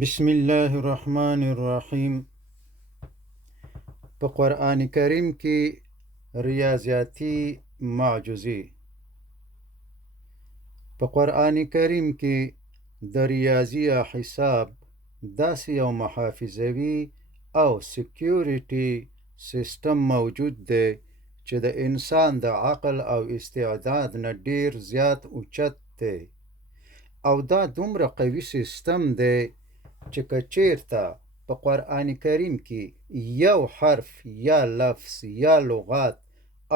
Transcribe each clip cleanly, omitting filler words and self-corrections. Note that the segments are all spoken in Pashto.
بسم الله الرحمن الرحیم. په قرآن کریم کې ریاضیاتي معجزې. په قرآن کریم کې د ریاضي یا حساب داسې یو محافظوي او سکیورټي سیستم موجود دی چې د انسان د عقل او استعداد نه ډیر زیات اوچت دی، او دا دومره قوي سیستم دی چې که چیرته په قرآن کریم کې یو حرف یا لفظ یا لغات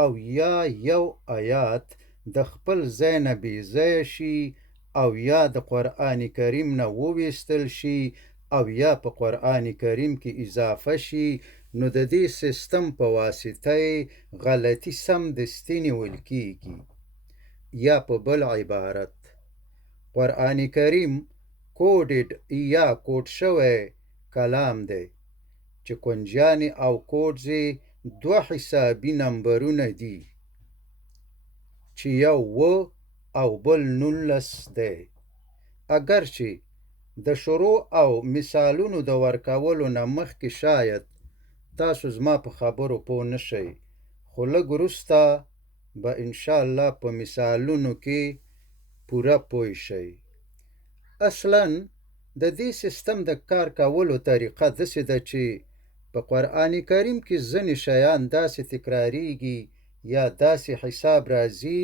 او یا یو آیات د خپل ځای نه بې ځایه شي او یا د قرآن کریم نه وویستل شي او یا په قرآن کریم کې اضافه شي، نو د دې سیستم په واسطه غلطي سمدستي نیول کیږي. یا په بل عبارت، قرآن کریم کوډډ یا کوډ شوی کلام دی چې کونجیانې او کوډز یې دوه حسابي نمبرونه دي چې یو او بل 19 دی. اگر چې د شروع او مثالونو د ورکولو نه مخکې شاید تاسو زما په خبرو پوه نشئ، خو لږ وروسته به انشاءالله په مثالونو کې پوره پوه شئ. اصلاً د دې سیستم د کار کولو طریقه داسې ده چې په قرآن کریم کې ځینې شیان داسې تکراریږي یا داسې حساب راځي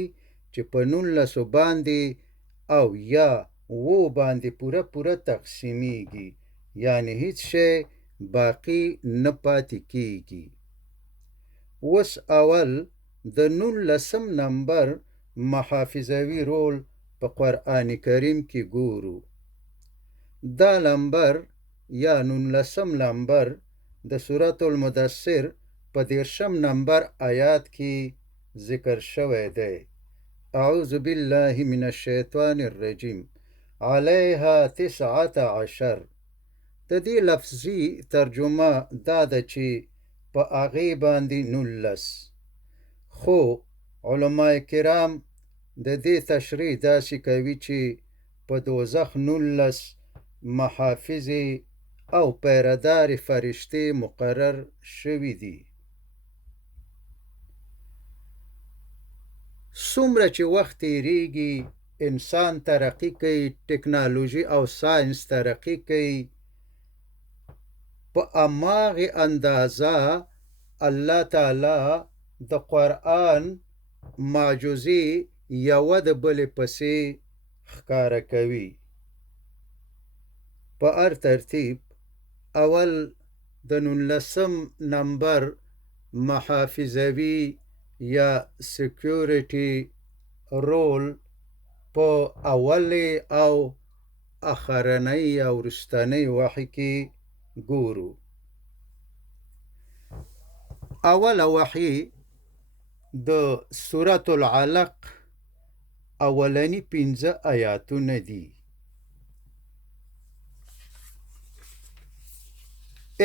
چې په 19 باندې او یا 7 باندې پوره تقسیمیږي، یعنی هیڅ شی باقی نه پاتې کیږي. اوس اول د 19 نمبر محافظوي رول په قرآن کریم کې ګورو. دا نمبر یا 19 نمبر د سورة المدثر په 10 نمبر آیات کې ذکر شوی دی. اعوذ بالله من الشیطان الرجیم علیها 19. د دې لفظي ترجمه دا ده چې په هغې باندې 19، خو علماء کرام د دې تشریح داسې کوي چې په دوزخ 19 محافظې او پیردار فرشتې مقرر شوي دي. څومره چې وخت تیریږي، انسان ترقی کوي، ټکنالوژي او ساینس ترقی کوي، په هماغې اندازه الله تعالی د قرآن معجزې یوه د بلې پسې ښکاره کوي. په هر ترتیب اول د 19 نمبر محافظوي یا سکیورټي رول په اولې او اخرنۍ او وروستنۍ وحي کې ګورو. اوله وحي د سورة العلق اولنی 15 آیاتونه دي.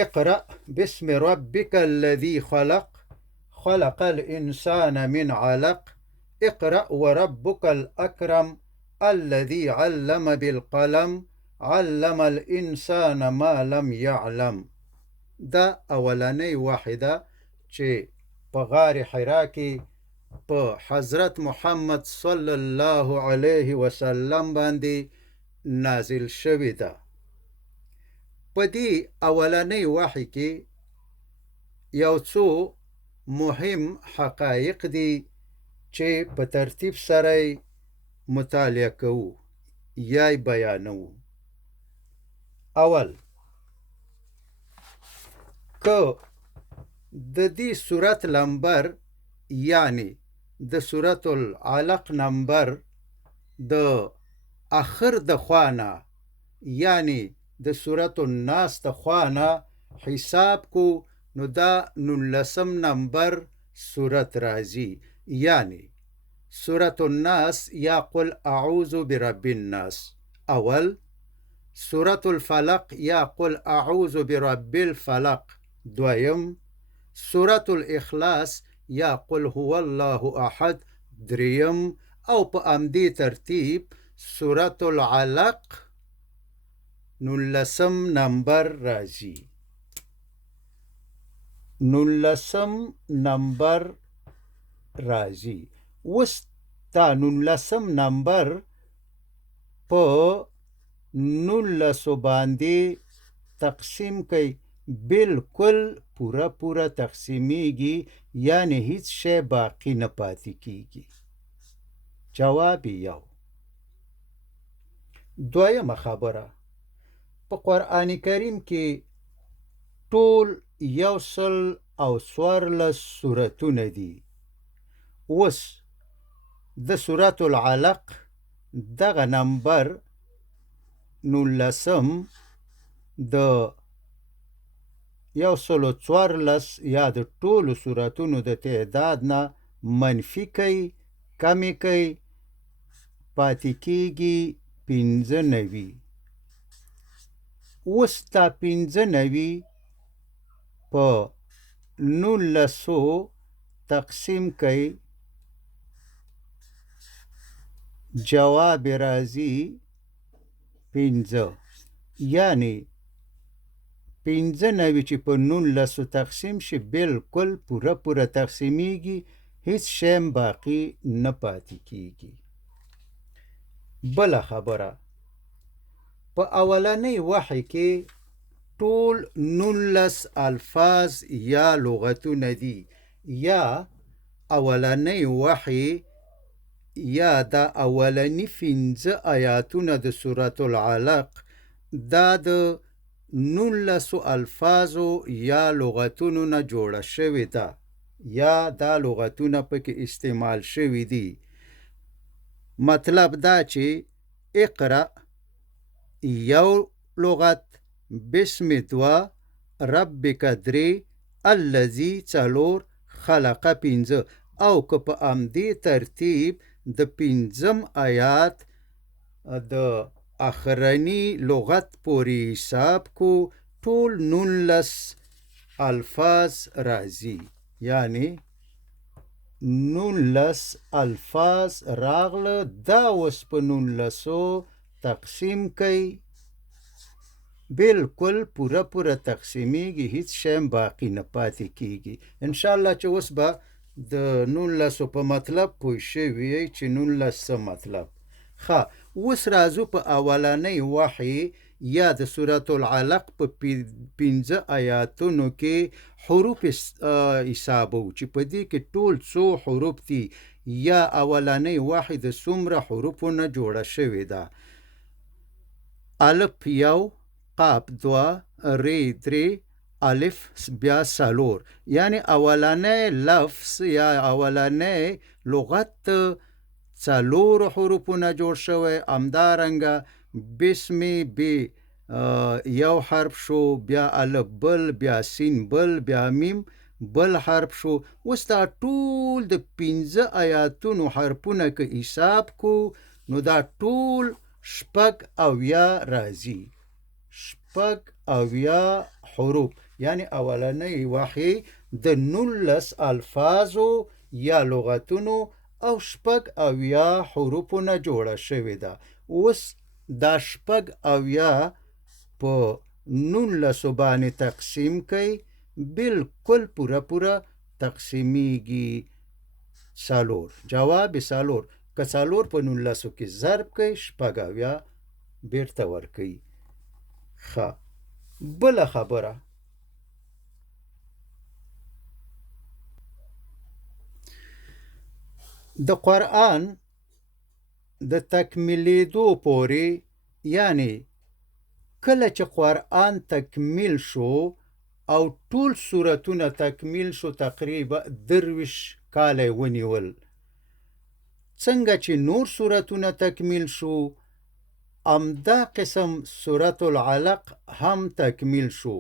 اقرأ باسم ربك الذي خلق خلق الإنسان من علق اقرأ وربك الأكرم الذي علم بالقلم علم الإنسان ما لم يعلم. دا اولنی واحده چې په غار حرا کې په حضرت محمد صلی الله علیه وسلم باندې نازل شوی ده. په دې اولنی وحی کې یو څو مهم حقایق دي چې په ترتیب سره مطالعه کوو یا بیانوو. اول، که د دې سورت نمبر یعنی د سورة العلق نمبر د اخر د خوانه یعنی د سورة الناس د خوانه حساب کو، نو دا 19 نمبر سورت راځي، یعنی سورة الناس یا قل اعوذ برب الناس اول، سورة الفلق یا قل اعوذ برب الفلق دویم، سورة الاخلاص یا قل هو الله احد دریم، او په همدې ترتیب سورة العلق 19 نمبر راځي. 19 نمبر راځي. اوس دا 19 نمبر په 19 باندې تقسیم کوي، بالکل پوره تقسیمیږي، یعنی هیڅ شی باقی نه پاتې کیږي. جواب یو. دویمه خبره، په قرآن کریم کې ټول 114 سورتونه دي. اوس د سورة العلق دغه نمبر 19 د 114 یا د ټولو سورتونو د تعداد نه منفي کوي، کمی کوي، پاتې کیږي 95. اوس دا 95 په 19 تقسیم کوي، جواب راځي 5. یعنی 95 چې په 19 تقسیم شي بالکل پوره تقسیمیږي، هیڅ شی باقی نه پاتې کیږي. بله خبره، په اولنی وحی کې ټول 19 الفاظ یا لغتونه دي، یا اولنی وحی یا دا اولنی 15 آیاتونه د سورة العلق دا د 19 الفاظو یا لغتونو نه جوړه شوې ده، یا دا لغتونه پکې استعمال شوي دي. مطلب دا چې اقرأ یو لغت، بسم 2، ربک 3، الذی 4، خلق 5. او که په همدې ترتیب د 5م آیات د اخرنی لغت پورې حساب کو، ټول 19 الفاظ راځي، یعنی 19 الفاظ راغله. دا اوس په 19 تقسیم کوي، بالکل پوره تقسیمیږي، هیڅ شی باقی نه پاتې کیږي. انشاءالله چې اوس به د 19 په مطلب پوه شوي چې 19 څه مطلب. اوس راځو په اولنی وحی یا د سورة العلق په 15 آیاتونو کې حروف حسابو، چې په دې کې ټول څو حروف دي، یا اولنی وحی د څومره حروفو نه جوړه شوې ده. الف 1، قاف 2، ری 3، الف بیا 4. یعنی اولنی لفظ یا اولنی لغت 4 حروفو نه جوړ شوی. همدارنګه بسم بی یو حرف شو، بیا الف بل، بیا سین بل، بیا میم بل حرف شو. اوس دا ټول د 15 آیاتونو حرفونه که حساب کو، نو دا ټول 76 راځي. 76 حروف، یعنی اولنی وحی د 19 الفاظو یا لغتونو او 76 حروفو نه جوړه شوې ده. اوس دا 76 په 19 باندې تقسیم کوي، بالکل پوره تقسیمیږي 4. جواب 4. که 4 په 19 کې ضرب کوي، 76 بیرته ورکوي. بله خبره، د قرآن د تکمیلیدو پورې، یعنی کله چې قرآن تکمیل شو او ټول سورتونه تکمیل شو، تقریبا 23 کاله ونیول. څنګه چې نور سورتونه تکمیل شو، امدا قسم سورة العلق هم تکمیل شو.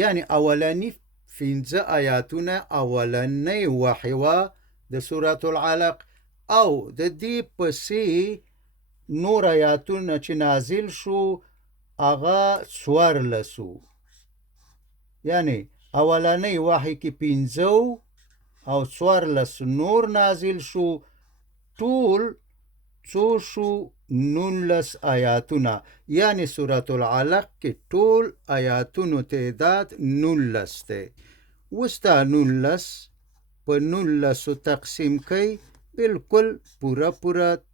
یعنی اولنی 15 آیاتونه اولنی وحیوه د سورة العلق، او د دې پسې نور آیاتونه چې نازل شو هغه 14. یعنی اولنی وحی کې 15 او 14 نور نازل شو، ټول څو شو 19 آیاتونه، یعنی سورة العلق کې ټول آیاتونو تعداد 19 دی. اوس دا 19 په 19 تقسیم کوي، بالکل پوره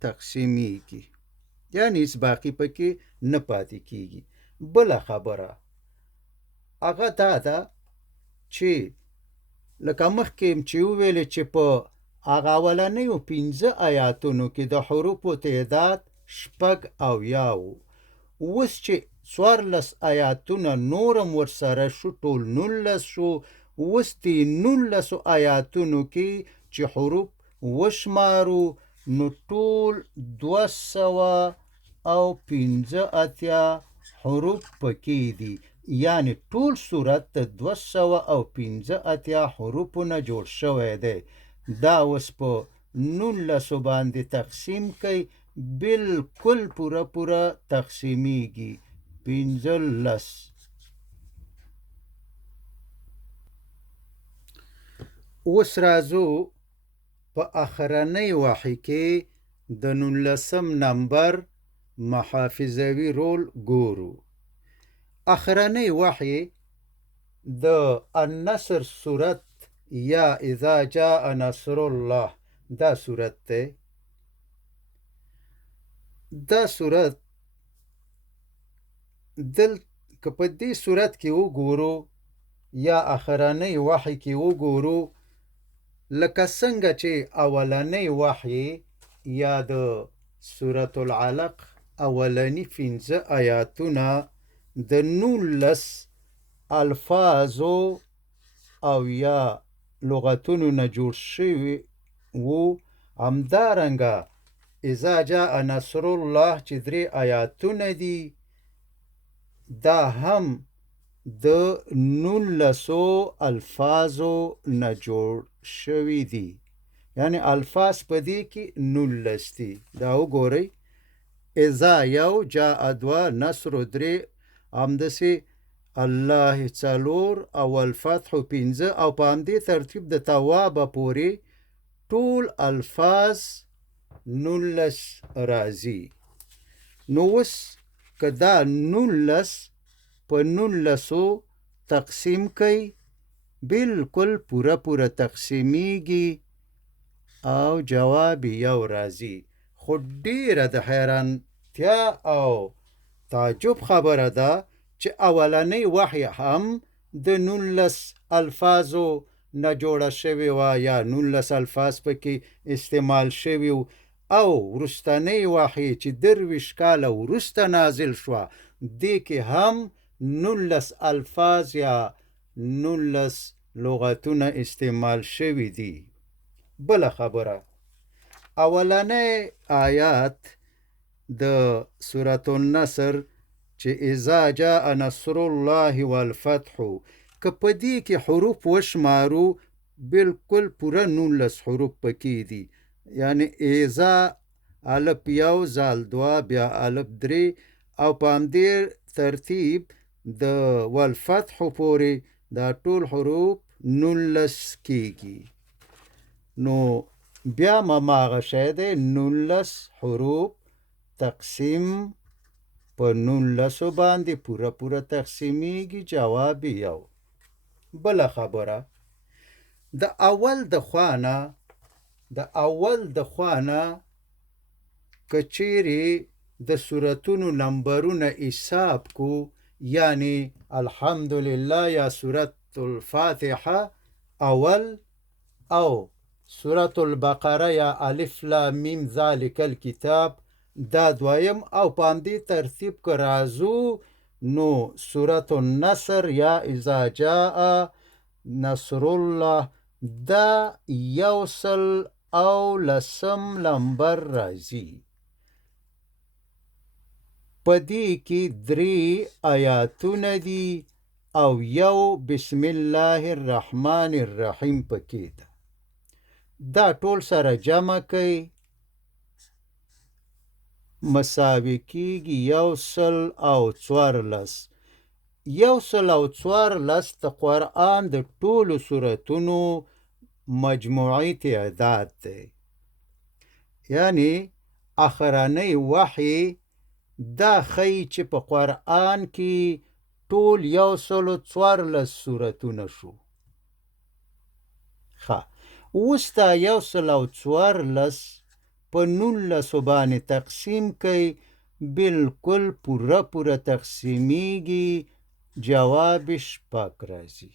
تقسیمیږي، یعنی هیڅ باقی پکې نه پاتې کیږي. بله خبره هغه دا ده چې لکه مخکې چې وویلې چې په هغه اولنیو 15 آیاتونو کې د حروفو تعداد 80 و. اوس چې 14 آیاتونه نورم ورسره شو، ټول 19 شو. اوس دې 19 آیاتونو کې چې حروف وشمارو نو ټول 285 حروف پکې دي، یعنی ټول صورت د 285 حروفونه جوړ شوی دی. دا اوس په 19 باندې تقسیم کوي، بالکل پوره تقسیمیږي. 15. اوس راځو په اخرنۍ وحی کې د 19 نمبر محافظوي رول ګورو. اخرنۍ وحی د النصر صورت یا اذا جاء نصر الله دا صورت دی. دا صورت که په دې صورت کې وګورو یا اخرنۍ وحی کې وګورو، لکه څنګه چې اولنۍ وحی یا د سورة العلق اولنی 15 آیاتونه د 19 الفاظو او یا لغتونو نه جوړ شوي وو، همدارنګه اذا جاء نصر الله چې 3 آیاتونه دي، دا هم د 19 الفاظو نه جوړ شوي دي، یعنی الفاظ په دې کې 19 دي. دا وګورئ، اذا یو، جاء 2، نصر 3، همداسې الله 4 او الفتح 15، او په همدې ترتیب د توابه پورې ټول الفاظ 19 راځي. نو اوس که دا 19 په 19 تقسیم کوي، بالکل پوره تقسیمیږي او جواب یو راځي. خو ډیره د حیرانتیا او تعجب خبره ده چې اولنۍ وحی هم د 19 الفاظو نه جوړه شوې وه یا 19 الفاظ پکې استعمال شوي و، او وروستنۍ وحی چې 23 کاله وروسته نازل شوه، دې کې هم 19 الفاظ یا 19 لغتونه استعمال شوي دي. بله خبره، اولنۍ آیات د سورة النصر چې اذا جاء نصر الله والفتح، که په دې کې حروف وشمارو، بالکل پوره 19 حروف پکې دي، یعنی اذا الف 1، زال 2، بیا الف 3، او په همدې ترتیب د والفتح پورې دا ټول حروف 19 کیږي. نو بیا ماغه شی دی 19 حروف تقسیم په 19 باندې پوره تقسیمیږي، جواب یو. بله خبره، د اول د خوانه که چیرې د سورتونو نمبرونه حساب کو، یعنی الحمدلله یا سورة الفاتحه اول، او سورة البقره یا الف لام میم ذالک الکتاب دا دویم، او په همدې ترتیب که راځو نو سورة النصر یا اذا جاء نصر الله دا 110 نمبر راځي. په دې کې 3 آیاتونه دي او یو بسم الله الرحمن الرحیم پکې ده. دا ټول سره جمع کوي مساوي کیږي 114. 114 د قرآن د ټولو سورتونو مجموعي تعداد دی، یعنی اخرنی وحی دا ښیي چې په قرآن کې ټول 114 سورتونه شو. اوس دا 114 په 19 باندې تقسیم کړئ، بالکل پوره تقسیمیږي، جواب شپږ راځي.